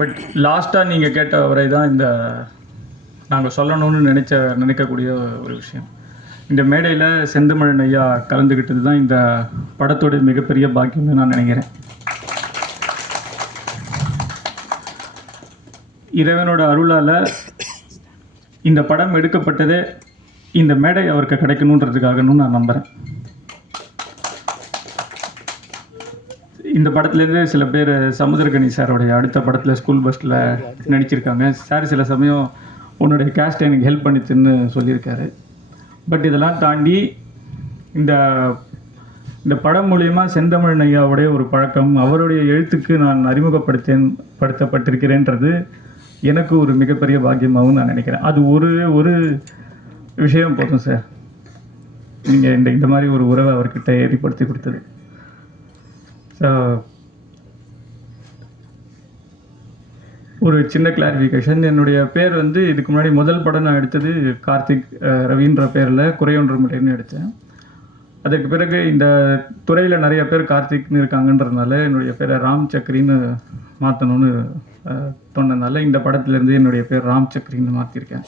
But லாஸ்ட்டாக நீங்கள் கேட்ட வரை தான் இந்த நாங்கள் சொல்லணும்னு நினைக்கக்கூடிய ஒரு விஷயம். இந்த மேடையில் செந்தமிழன் ஐயா கலந்துக்கிட்டது தான் இந்த படத்தோடைய மிகப்பெரிய பாக்கியம்னு நான் நினைக்கிறேன். இறைவனோட அருளால் இந்த படம் எடுக்கப்பட்டதே இந்த மேடை அவருக்கு கிடைக்கணுன்றதுக்காகன்னு நான் நம்புகிறேன். இந்த படத்துலேருந்து சில பேர் சமுத்திரகனி சாரோடைய அடுத்த படத்தில் ஸ்கூல் பஸ்ஸில் நடிச்சிருக்காங்க. சார் சில சமயம் உன்னுடைய கேஸ்ட்டை எனக்கு ஹெல்ப் பண்ணித்துன்னு சொல்லியிருக்காரு. பட் இதெல்லாம் தாண்டி இந்த படம் மூலயமா செந்தமிழன் ஐயாவுடைய ஒரு பழக்கம், அவருடைய எழுத்துக்கு நான் அறிமுகப்படுத்தப்பட்டிருக்கிறேன்றது எனக்கு ஒரு மிகப்பெரிய பாக்கியமாகவும் நான் நினைக்கிறேன். அது ஒரு விஷயம் போதும் சார், நீங்கள் இந்த மாதிரி ஒரு உறவை அவர்கிட்ட ஏற்படுத்தி கொடுத்தது. ஸோ ஒரு சின்ன கிளாரிஃபிகேஷன், என்னுடைய பேர் இதுக்கு முன்னாடி முதல் படம் நான் எடுத்தது கார்த்திக் ரவின்ற பேரில் குறையொன்றுமில்லைன்னு எடுத்தேன். அதற்கு பிறகு இந்த துறையில் நிறைய பேர் கார்த்திக்னு இருக்காங்கன்றதுனால என்னுடைய பேரை ராம் சக்ரின்னு மாற்றணும்னு தோணுனால இந்த படத்துலேருந்து என்னுடைய பேர் ராம் சக்ரின்னு மாற்றிருக்கேன்.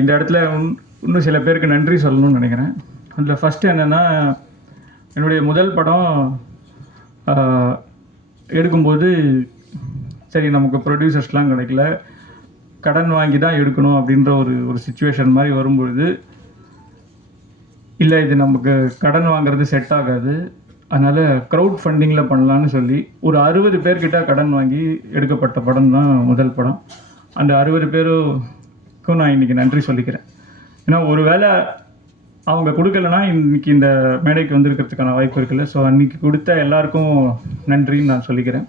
இந்த இடத்துல இன்னும் சில பேருக்கு நன்றி சொல்லணும்னு நினைக்கிறேன். அதில் ஃபஸ்ட்டு என்னென்னா, என்னுடைய முதல் படம் எடுக்கும்போது சரி நமக்கு ப்ரொடியூசர்ஸ்லாம் கிடைக்கல, கடன் வாங்கி தான் எடுக்கணும் அப்படின்ற ஒரு சுச்சுவேஷன் மாதிரி வரும்பொழுது, இல்லை இது நமக்கு கடன் வாங்குறது செட் ஆகாது, அதனால் க்ரௌட் ஃபண்டிங்கில் பண்ணலான்னு சொல்லி ஒரு 60 பேர்கிட்ட கடன் வாங்கி எடுக்கப்பட்ட படம் தான் முதல் படம். அந்த 60 பேருக்கும் நான் இன்றைக்கி நன்றி சொல்லிக்கிறேன். ஏன்னா ஒரு வேளை அவங்க கொடுக்கலனா இன்றைக்கி இந்த மேடைக்கு வந்திருக்கிறதுக்கான வாய்ப்பு இருக்குல்ல. ஸோ அன்றைக்கி கொடுத்த எல்லாருக்கும் நன்றின்னு நான் சொல்லிக்கிறேன்.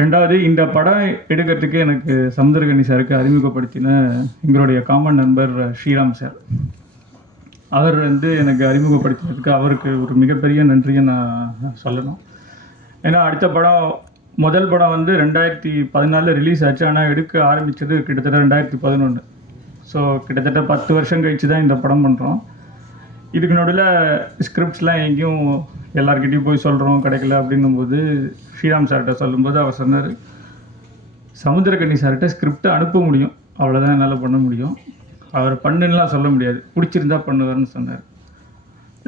ரெண்டாவது, இந்த படம் எடுக்கிறதுக்கு எனக்கு சமுத்திரகனி சாருக்கு அறிமுகப்படுத்தின எங்களுடைய காமன் நண்பர் ஸ்ரீராம் சார், அவர் எனக்கு அறிமுகப்படுத்தினதுக்கு அவருக்கு ஒரு மிகப்பெரிய நன்றியை நான் சொல்லணும். ஏன்னா அடுத்த படம் முதல் படம் 2014 ரிலீஸ் ஆச்சு, ஆனால் எடுக்க ஆரம்பித்தது கிட்டத்தட்ட 2011. ஸோ கிட்டத்தட்ட 10 வருஷம் கழித்து தான் இந்த படம் பண்ணுறோம். இதுக்கு நடுவில் ஸ்கிரிப்ட்ஸ்லாம் எங்கேயும் எல்லாருக்கிட்டையும் போய் சொல்கிறோம் கிடைக்கல அப்படின்னும்போது ஸ்ரீராம் சார்கிட்ட சொல்லும்போது அவர் சொன்னார், சமுத்திரகனி சார்கிட்ட ஸ்கிரிப்டை அனுப்ப முடியும், அவ்வளோதான் என்னால் பண்ண முடியும், அவர் பண்ணுன்னெலாம் சொல்ல முடியாது, பிடிச்சிருந்தா பண்ணுவார்னு சொன்னார்.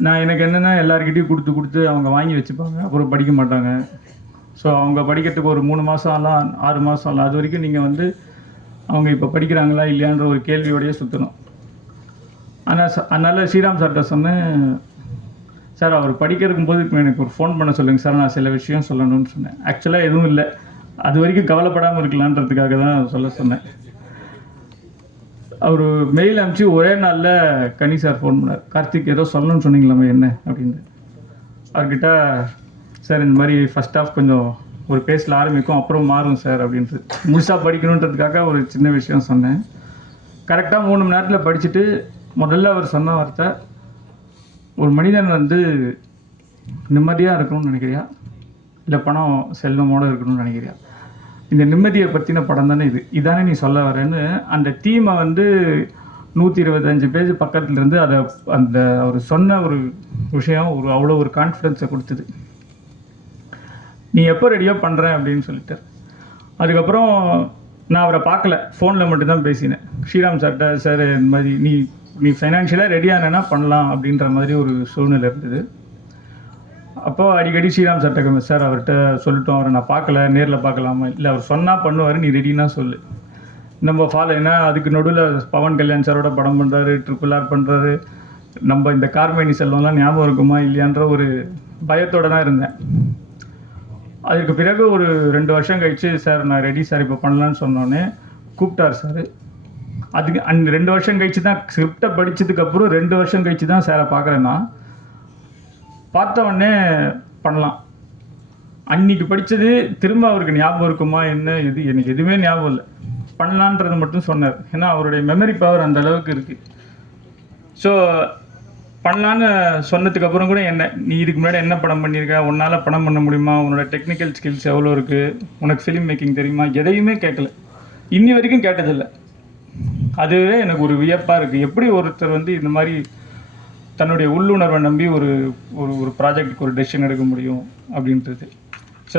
நான் எனக்கு என்னென்னா எல்லாருக்கிட்டையும் கொடுத்து அவங்க வாங்கி வச்சுப்பாங்க, அப்புறம் படிக்க மாட்டாங்க. ஸோ அவங்க படிக்கிறதுக்கு ஒரு 3 மாதம் ஆகலாம், 6 மாதம் ஆகலாம். அது வரைக்கும் நீங்கள் அவங்க இப்போ படிக்கிறாங்களா இல்லையான்ற ஒரு கேள்வியோடையே சுற்றணும். அதனால் ஸ்ரீராம் சார்கிட்ட சொன்னேன், சார் அவர் படிக்கிறக்கும் போது இப்போ எனக்கு ஒரு ஃபோன் பண்ண சொல்லுங்கள் சார், நான் சில விஷயம் சொல்லணும்னு சொன்னேன். ஆக்சுவலாக எதுவும் இல்லை, அது வரைக்கும் கவலைப்படாமல் இருக்கலான்றதுக்காக தான் சொல்ல சொன்னேன். அவர் மெயில் அனுப்பிச்சு ஒரே நாளில் கனி சார் ஃபோன் பண்ணார், கார்த்திக் ஏதோ சொல்லணும்னு சொன்னீங்களாமே என்ன அப்படின்னு. அவர்கிட்ட சார் இந்த மாதிரி ஃபஸ்ட் ஆஃப் கொஞ்சம் ஒரு பேஸில் ஆரம்பிக்கும், அப்புறம் மாறும் சார் அப்படின்ட்டு முழுசாக படிக்கணுன்றதுக்காக ஒரு சின்ன விஷயம் சொன்னேன். கரெக்டாக 3 மணி நேரத்தில் படிச்சுட்டு முதல்ல அவர் சொன்ன வார்த்தை, ஒரு மனிதன் நிம்மதியாக இருக்கணும்னு நினைக்கிறியா, இல்லை பணம் செல்வமோடு இருக்கணும்னு நினைக்கிறியா, இந்த நிம்மதியை பற்றின படம் தானே இதானே நீ சொல்ல வரேன்னு அந்த தீமை 125 பேஜ் பக்கத்துலேருந்து அந்த அவர் சொன்ன ஒரு விஷயம் அவ்வளோ ஒரு கான்ஃபிடென்ஸை கொடுத்தது. நீ எப்போ ரெடியாக பண்ணுறேன் அப்படின்னு சொல்லிட்டார். அதுக்கப்புறம் நான் அவரை பார்க்கல, ஃபோனில் மட்டும்தான் பேசினேன். ஸ்ரீராம் சார்கிட்ட, சார் இந்த மாதிரி நீ ஃபைனான்ஷியலாக ரெடியானேன்னா பண்ணலாம் அப்படின்ற மாதிரி ஒரு சூழ்நிலை இருந்தது. அப்போது அடிக்கடி ஸ்ரீராம் சார்கிட்ட, சார் அவர்கிட்ட சொல்லிட்டோம், அவரை நான் பார்க்கல, நேரில் பார்க்கலாமா, இல்லை அவர் சொன்னால் பண்ணுவார், நீ ரெடினா சொல்லு, நம்ம ஃபாலோ. ஏன்னா அதுக்கு நடுவில் பவன் கல்யாண் சாரோட படம் பண்ணுறாரு, RRR பண்ணுறாரு, நம்ம இந்த கார்மேனி செல்வம்லாம் ஞாபகம் இருக்குமா இல்லையான்ற ஒரு பயத்தோடு தான் இருந்தேன். அதுக்கு பிறகு ஒரு 2 வருஷம் கழித்து, சார் நான் ரெடி சார் இப்போ பண்ணலான்னு சொன்னோன்னே கூப்பிட்டார் சார். அதுக்கு 2 வருஷம் கழித்து தான் ஸ்கிரிப்டை படித்ததுக்கப்புறம் 2 வருஷம் கழித்து தான் சாரை பார்க்குறேன்னா, பார்த்த உடனே பண்ணலாம். அன்றைக்கி படித்தது திரும்ப அவருக்கு ஞாபகம் இருக்குமா என்ன, எனக்கு எதுவுமே ஞாபகம் இல்லை, பண்ணலான்றது மட்டும் சொன்னார். ஏன்னா அவருடைய மெமரி பவர் அந்த அளவுக்கு இருக்குது. ஸோ பண்ணலான்னு சொன்னதுக்கப்புறம் கூட நீ இதுக்கு முன்னாடி என்ன படம் பண்ணியிருக்க, உன்னால் படம் பண்ண முடியுமா, உன்னோட டெக்னிக்கல் ஸ்கில்ஸ் எவ்வளோ இருக்குது, உனக்கு ஃபிலிம் மேக்கிங் தெரியுமா, எதையுமே கேட்கல, இன்னி வரைக்கும் கேட்டதில்லை. அதுவே எனக்கு ஒரு வியப்பாக இருக்குது. எப்படி ஒருத்தர் இந்த மாதிரி தன்னுடைய உள்ளுணர்வை நம்பி ஒரு ப்ராஜெக்டுக்கு ஒரு டெசிஷன் எடுக்க முடியும் அப்படின்றது. ஸோ